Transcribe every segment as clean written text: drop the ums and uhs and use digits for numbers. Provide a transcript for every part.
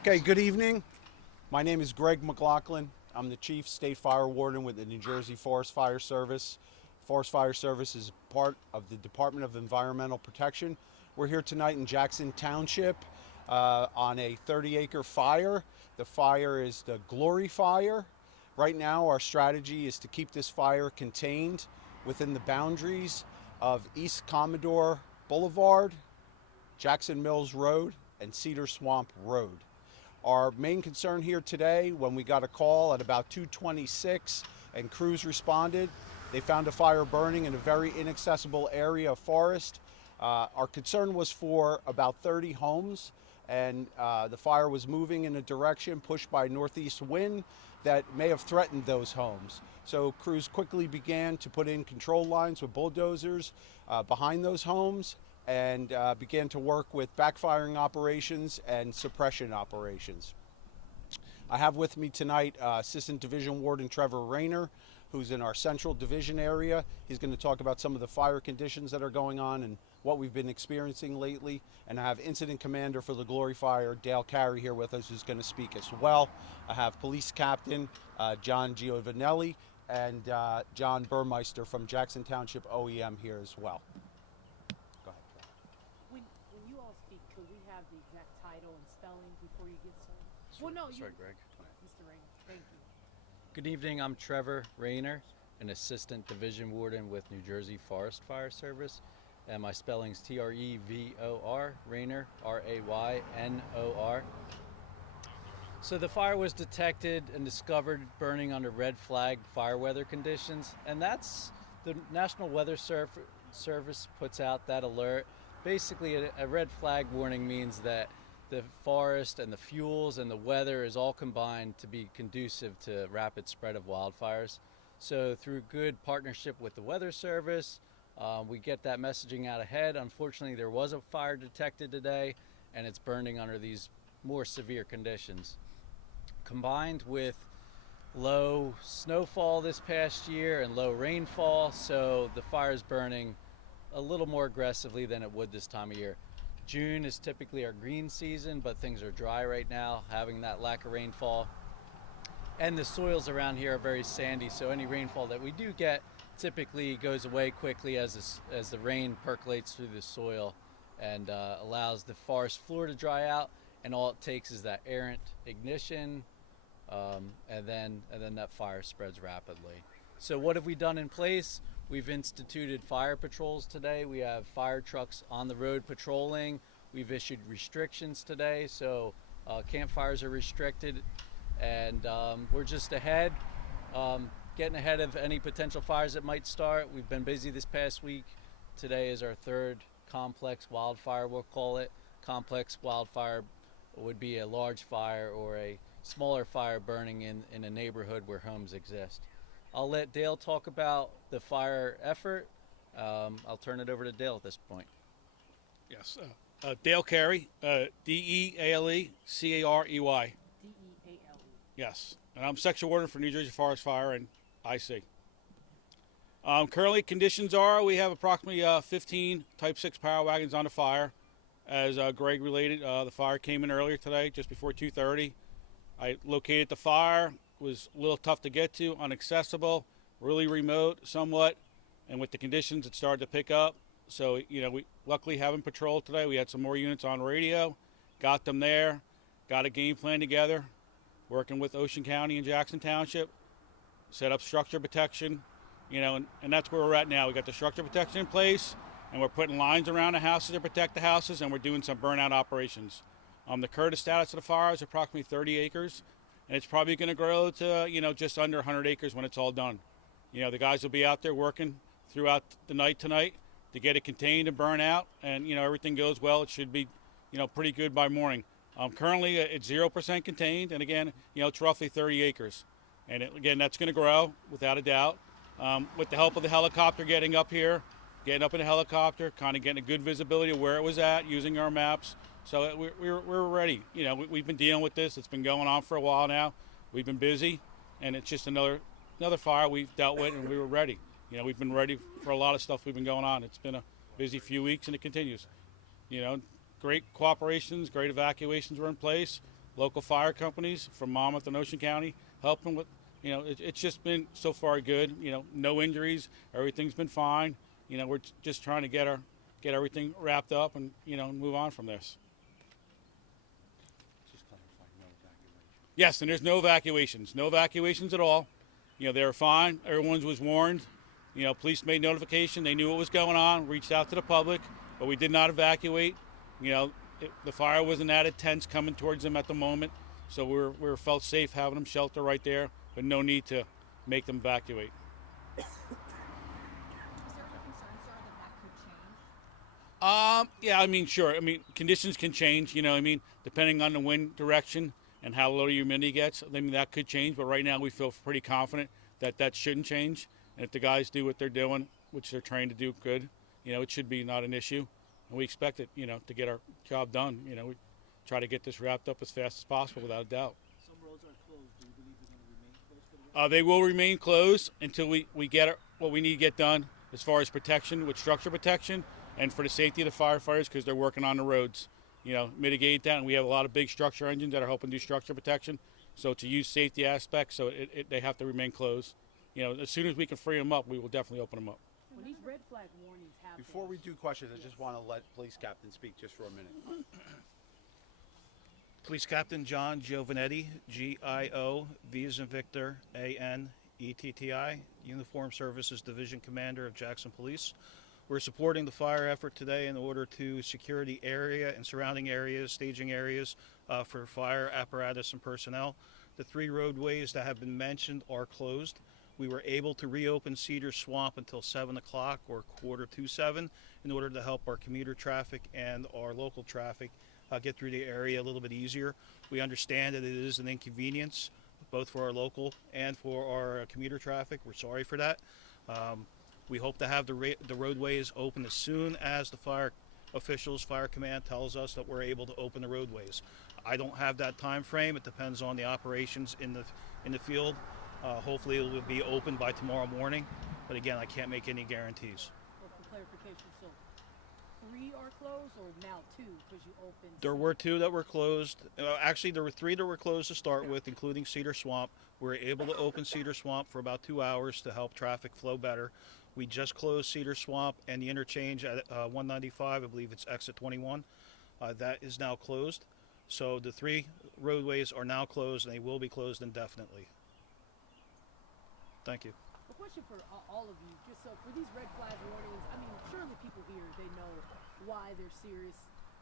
Okay, good evening. My name is Greg McLaughlin. I'm the Chief State Fire Warden with the New Jersey Forest Fire Service. Forest Fire Service is part of the Department of Environmental Protection. We're here tonight in Jackson Township on a 30-acre fire. The fire is the Glory Fire. Right now, our strategy is to keep this fire contained within the boundaries of East Commodore Boulevard, Jackson Mills Road, and Cedar Swamp Road. Our main concern here today, when we got a call at about 2:26 and crews responded, they found a fire burning in a very inaccessible area of forest. Our concern was for about 30 homes, and the fire was moving in a direction pushed by northeast wind that may have threatened those homes. So crews quickly began to put in control lines with bulldozers behind those homes, and began to work with backfiring operations and suppression operations. I have with me tonight Assistant Division Warden Trevor Raynor, who's in our Central Division area. He's going to talk about some of the fire conditions that are going on and what we've been experiencing lately. And I have Incident Commander for the Glory Fire, Dale Carey, here with us, who's going to speak as well. I have Police Captain John Giovannetti and John Burmeister from Jackson Township OEM here as well. When you all speak, could we have the exact title and spelling before you get started? Sure, Well, no, sorry, Greg. Mr. Raynor, thank you. Good evening. I'm Trevor Raynor, an Assistant Division Warden with New Jersey Forest Fire Service, and my spelling's Trevor, Raynor, Raynor. So the fire was detected and discovered burning under red flag fire weather conditions, and that's the National Weather Service puts out that alert. Basically, a red flag warning means that the forest and the fuels and the weather is all combined to be conducive to rapid spread of wildfires. So through good partnership with the Weather Service, we get that messaging out ahead. Unfortunately, there was a fire detected today, and it's burning under these more severe conditions. Combined with low snowfall this past year and low rainfall, so the fire is burning a little more aggressively than it would this time of year. June is typically our green season, but things are dry right now, having that lack of rainfall. And the soils around here are very sandy, so any rainfall that we do get typically goes away quickly as the rain percolates through the soil and allows the forest floor to dry out, and all it takes is that errant ignition, and then that fire spreads rapidly. So what have we done in place? We've instituted fire patrols today. We have fire trucks on the road patrolling. We've issued restrictions today, so campfires are restricted, and we're just ahead, getting ahead of any potential fires that might start. We've been busy this past week. Today is our third complex wildfire, we'll call it. Complex wildfire would be a large fire or a smaller fire burning in a neighborhood where homes exist. I'll let Dale talk about the fire effort. I'll turn it over to Dale at this point. Yes, Dale Carey, Dealecarey. DEALE. Yes, and I'm Section Warden for New Jersey Forest Fire and IC. Currently, conditions are we have approximately 15 Type 6 power wagons on the fire. As Greg related, the fire came in earlier today, just before 2:30. I located the fire. Was a little tough to get to, inaccessible, really remote somewhat, and with the conditions it started to pick up. So we luckily having patrol today. We had some more units on radio, got them there, got a game plan together, working with Ocean County and Jackson Township, set up structure protection, and that's where we're at now. We got the structure protection in place, and we're putting lines around the houses to protect the houses, and we're doing some burnout operations. The current status of the fire is approximately 30 acres. And it's probably going to grow to, just under 100 acres when it's all done. The guys will be out there working throughout the night tonight to get it contained and burn out. And, everything goes well. It should be, pretty good by morning. Currently, it's 0% contained. And again, it's roughly 30 acres. And again, that's going to grow without a doubt. With the help of the helicopter getting up here, getting up in the helicopter, kind of getting a good visibility of where it was at, using our maps. So we're ready. We've been dealing with this. It's been going on for a while now. We've been busy, and it's just another fire we've dealt with, and we were ready. We've been ready for a lot of stuff we've been going on. It's been a busy few weeks, and it continues. Great cooperations, great evacuations were in place. local fire companies from Monmouth and Ocean County, helping with, it's just been so far good. No injuries, everything's been fine. We're just trying to get everything wrapped up and, move on from this. Just clarify, no evacuation. Yes, and there's no evacuations at all. They were fine. Everyone was warned. Police made notification. They knew what was going on, reached out to the public, but we did not evacuate. The fire wasn't added tents coming towards them at the moment, so we felt safe having them shelter right there, but no need to make them evacuate. Is there any concern, sir, that could change? Yeah, sure. Conditions can change, depending on the wind direction and how low the humidity gets. That could change, but right now we feel pretty confident that shouldn't change. And if the guys do what they're doing, which they're trained to do good, it should be not an issue. And we expect it, to get our job done. We try to get this wrapped up as fast as possible, without a doubt. Some roads are closed. Do you believe they're going to remain closed for the rest? They will remain closed until we get what we need to get done as far as protection, with structure protection, and for the safety of the firefighters, because they're working on the roads. Mitigate that, and we have a lot of big structure engines that are helping do structure protection. So it's a youth safety aspect, so they have to remain closed. As soon as we can free them up, we will definitely open them up. When these red flag warnings happen. Before we do questions, I just want to let Police Captain speak just for a minute. Police Captain John Giovannetti, G-I-O, V as in Victor, A-N-E-T-T-I, Uniformed Services Division Commander of Jackson Police. We're supporting the fire effort today in order to secure the area and surrounding areas, staging areas for fire apparatus and personnel. The 3 roadways that have been mentioned are closed. We were able to reopen Cedar Swamp until 7 o'clock or 6:45 in order to help our commuter traffic and our local traffic get through the area a little bit easier. We understand that it is an inconvenience, both for our local and for our commuter traffic. We're sorry for that. We hope to have the roadways open as soon as the fire officials, fire command tells us that we're able to open the roadways. I don't have that time frame. It depends on the operations in the field. Hopefully it will be open by tomorrow morning, but again, I can't make any guarantees. Well, for clarification, so 3 are closed, or now 2 because you opened? There were 2 that were closed. Actually, there were 3 that were closed to start with, including Cedar Swamp. We were able to open Cedar Swamp for about 2 hours to help traffic flow better. We just closed Cedar Swamp and the interchange at 195, I believe it's exit 21. That is now closed. So the 3 roadways are now closed, and they will be closed indefinitely. Thank you. A question for all of you, just so for these red flag warnings, surely people here, they know why they're serious.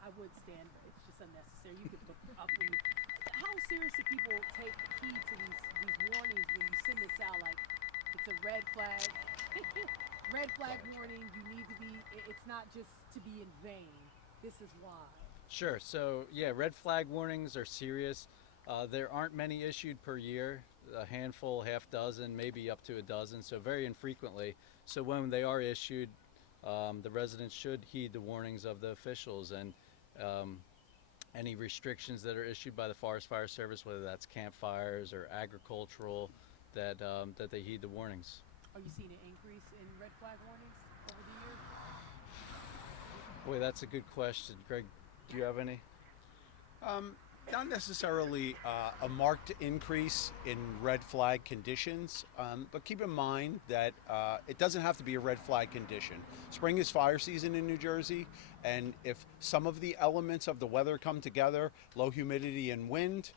I would stand, but it's just unnecessary. You could look up when you, how serious do people take heed to these warnings when you send this out, like it's a red flag, red flag warning, you need to be, it's not just to be in vain, this is why. Sure. So yeah, red flag warnings are serious. There aren't many issued per year, a handful, half dozen, maybe up to a dozen, so very infrequently. So when they are issued, the residents should heed the warnings of the officials, and any restrictions that are issued by the Forest Fire Service, whether that's campfires or agricultural, that they heed the warnings. Are you seeing an increase in red flag warnings over the year? Boy, that's a good question. Greg, do you have any? Not necessarily a marked increase in red flag conditions, but keep in mind that it doesn't have to be a red flag condition. Spring is fire season in New Jersey, and if some of the elements of the weather come together, low humidity and wind,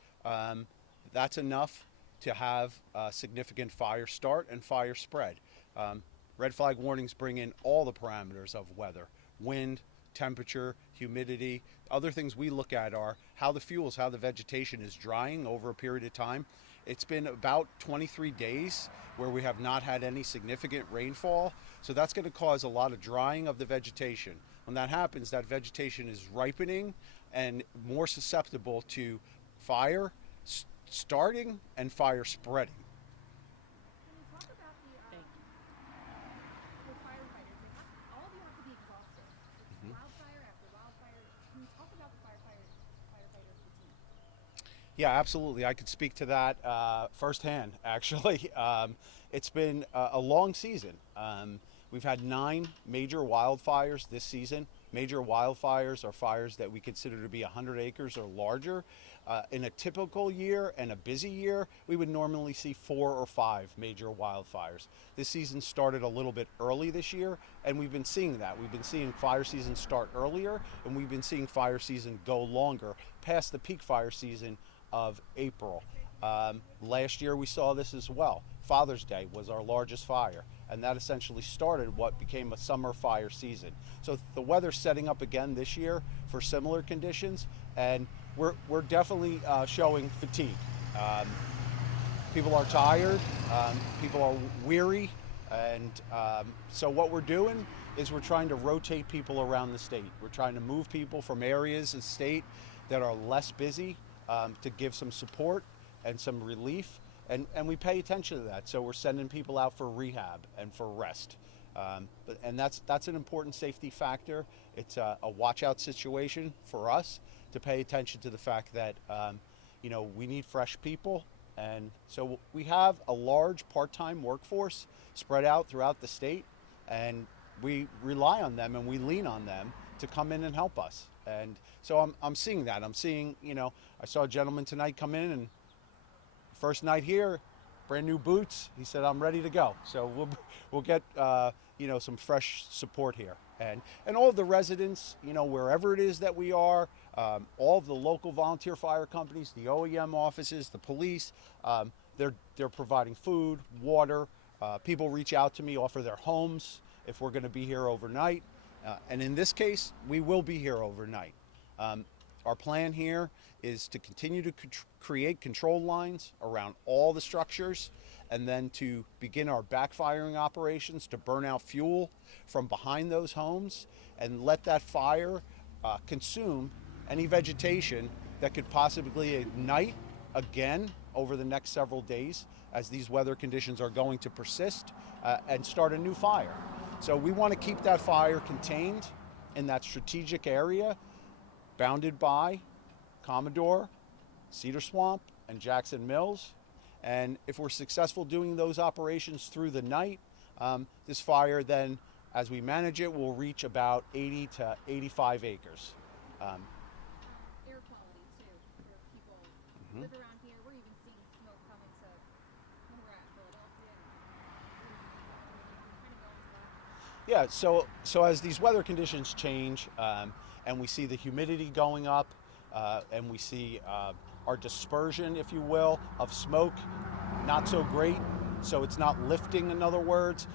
that's enough to have significant fire start and fire spread. Red flag warnings bring in all the parameters of weather: wind, temperature, humidity. Other things we look at are how the vegetation is drying over a period of time. It's been about 23 days where we have not had any significant rainfall, so that's going to cause a lot of drying of the vegetation. When that happens, that vegetation is ripening and more susceptible to fire starting and fire spreading. Can you talk about the firefighters? All of you have to be exhausted. It's wildfire after wildfire. Can you talk about the firefighter fatigue? Yeah, absolutely. I could speak to that firsthand, actually. It's been a long season. We've had 9 major wildfires this season, Major wildfires are fires that we consider to be 100 acres or larger. In a typical year and a busy year, we would normally see 4 or 5 major wildfires. This season started a little bit early this year, and we've been seeing that. We've been seeing fire season start earlier, and we've been seeing fire season go longer, past the peak fire season of April. Last year we saw this as well. Father's Day was our largest fire, and that essentially started what became a summer fire season. So the weather's setting up again this year for similar conditions, and we're definitely showing fatigue. People are tired, people are weary, and so what we're doing is we're trying to rotate people around the state. We're trying to move people from areas of the state that are less busy to give some support and some relief, and we pay attention to that. So we're sending people out for rehab and for rest, and that's an important safety factor. It's a watch out situation for us to pay attention to the fact that we need fresh people, and so we have a large part-time workforce spread out throughout the state, and we rely on them and we lean on them to come in and help us. And so I'm seeing that. I'm seeing, I saw a gentleman tonight come in, and first night here, brand new boots. He said, "I'm ready to go." So we'll get some fresh support here, and all of the residents, wherever it is that we are, all of the local volunteer fire companies, the OEM offices, the police, they're providing food, water. People reach out to me, offer their homes if we're going to be here overnight, and in this case, we will be here overnight. Our plan here is to continue to create control lines around all the structures, and then to begin our backfiring operations to burn out fuel from behind those homes and let that fire consume any vegetation that could possibly ignite again over the next several days as these weather conditions are going to persist, and start a new fire. So we want to keep that fire contained in that strategic area bounded by Commodore, Cedar Swamp, and Jackson Mills. And if we're successful doing those operations through the night, this fire then, as we manage it, will reach about 80 to 85 acres. Air quality too, where people live around here. We're even seeing smoke coming to when we're at Philadelphia. Yeah, so as these weather conditions change, and we see the humidity going up, and we see our dispersion, if you will, of smoke not so great, so it's not lifting, in other words,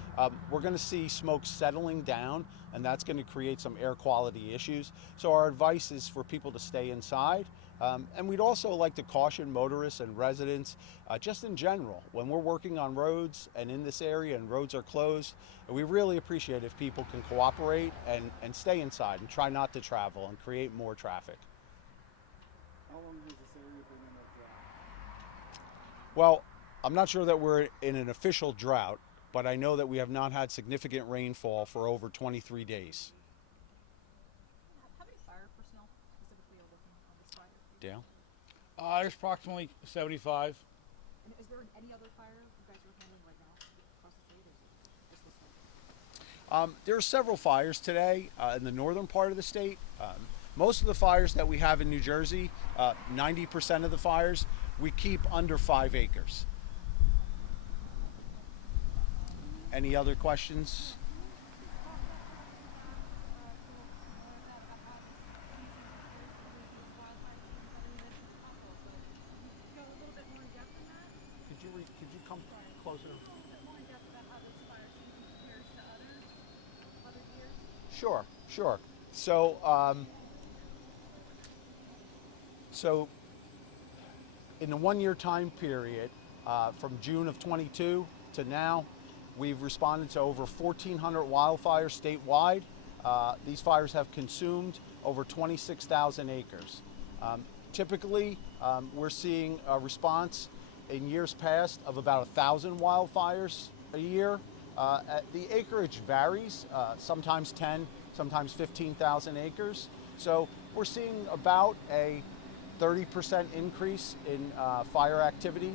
we're going to see smoke settling down, and that's going to create some air quality issues. So our advice is for people to stay inside, and we'd also like to caution motorists and residents, just in general, when we're working on roads and in this area and roads are closed, we really appreciate if people can cooperate and stay inside and try not to travel and create more traffic. How long has this area been in a drought? Well, I'm not sure that we're in an official drought, but I know that we have not had significant rainfall for over 23 days. How many fire personnel specifically are working on this fire? Dale? There's approximately 75. And is there any other fire you guys are handling right now across the state, or just this one? There are several fires today in the northern part of the state. Most of the fires that we have in New Jersey, 90% of the fires, we keep under 5 acres. Any other questions? Go a little bit more in depth in that? Could you come closer? A little bit more in depth about how this fire season compares to other years? Sure. So in the 1 year time period, from June of 22 to now, we've responded to over 1,400 wildfires statewide. These fires have consumed over 26,000 acres. Typically, we're seeing a response in years past of about 1,000 wildfires a year. The acreage varies, sometimes 10, sometimes 15,000 acres. So we're seeing about a 30% increase in fire activity.